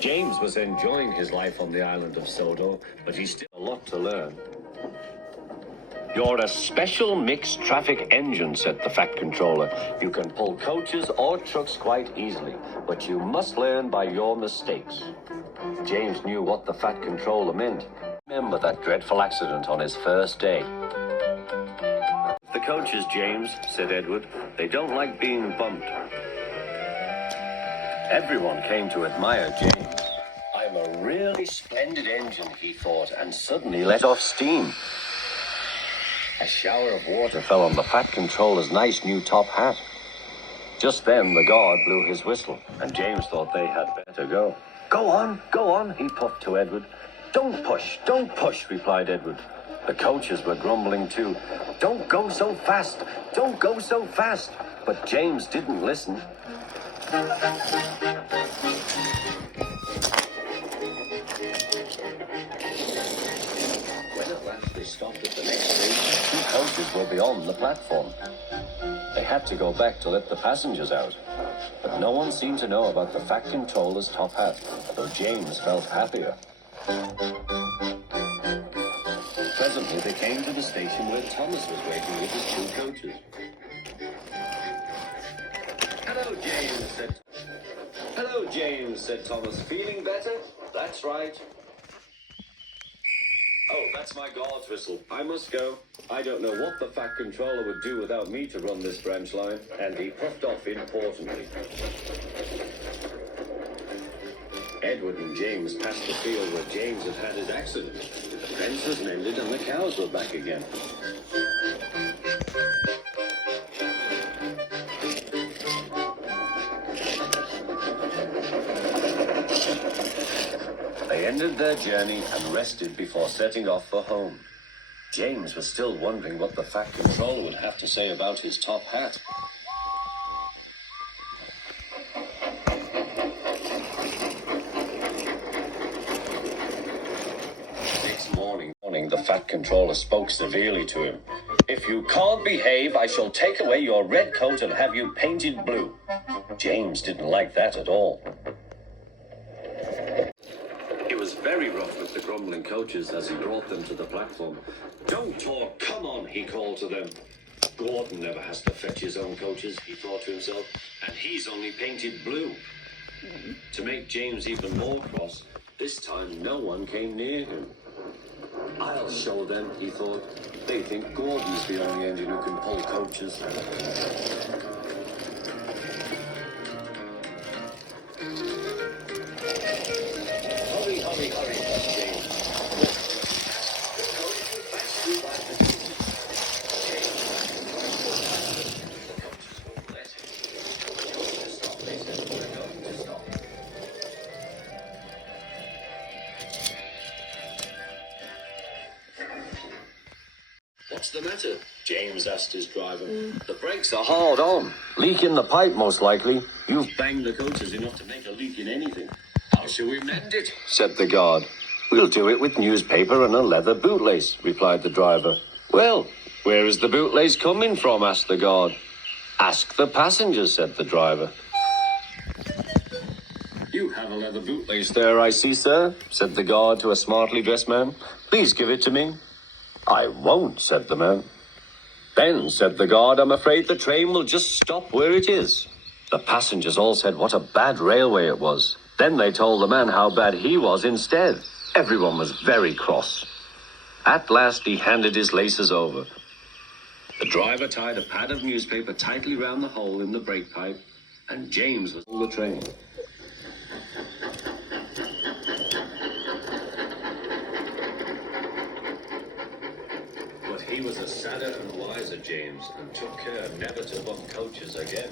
James was enjoying his life on the island of Sodor, but he still had a lot to learn. You're a special mixed traffic engine, said the Fat Controller. You can pull coaches or trucks quite easily, but you must learn by your mistakes. James knew what the Fat Controller meant. Remember that dreadful accident on his first day. The coaches, James, said Edward. They don't like being bumped. Everyone came to admire James. I'm a really splendid engine, he thought, and suddenly let off steam. A shower of water fell on the Fat Controller's nice new top hat. Just then the guard blew his whistle, and James thought they had better go. Go on, he puffed to Edward. Don't push, replied Edward. The coaches were grumbling too. Don't go so fast, But James didn't listen. When at last they stopped at the next station, 2 coaches were beyond the platform. They had to go back to let the passengers out. But no one seemed to know about the Fat Controller's top hat, though James felt happier. Presently they came to the station where Thomas was waiting with his 2 coaches. Hello, James, said Thomas. Feeling better? That's right. Oh, that's my guard's whistle. I must go. I don't know what the Fat Controller would do without me to run this branch line. And he puffed off importantly. Edward and James passed the field where James had had his accident. The fence was mended and the cows were back again. They ended their journey and rested before setting off for home. James was still wondering what the Fat Controller would have to say about his top hat. Next morning, the Fat Controller spoke severely to him. If you can't behave, I shall take away your red coat and have you painted blue. James didn't like that at all. It was very rough with the grumbling coaches as he brought them to the platform. Don't talk, come on, he called to them. Gordon never has to fetch his own coaches, he thought to himself, and he's only painted blue. To make James even more cross, this time no one came near him. I'll show them, he thought. They think Gordon's the only engine who can pull coaches. Hurry, James. What's the matter? James asked his driver. The brakes are hard on. Leak in the pipe, most likely. You've banged the coaches enough to make a leak in anything. How shall we mend it? Said the guard. We'll do it with newspaper and a leather bootlace, replied the driver. Well, where is the bootlace coming from? Asked the guard. Ask the passengers, said the driver. You have a leather bootlace there, I see, sir, said the guard to a smartly dressed man. Please give it to me. I won't, said the man. Then, said the guard, I'm afraid the train will just stop where it is. The passengers all said what a bad railway it was. Then they told the man how bad he was instead. Everyone was very cross. At last he handed his laces over. The driver tied a pad of newspaper tightly round the hole in the brake pipe, and James was on the train. But he was a sadder and wiser James, and took care never to bump coaches again.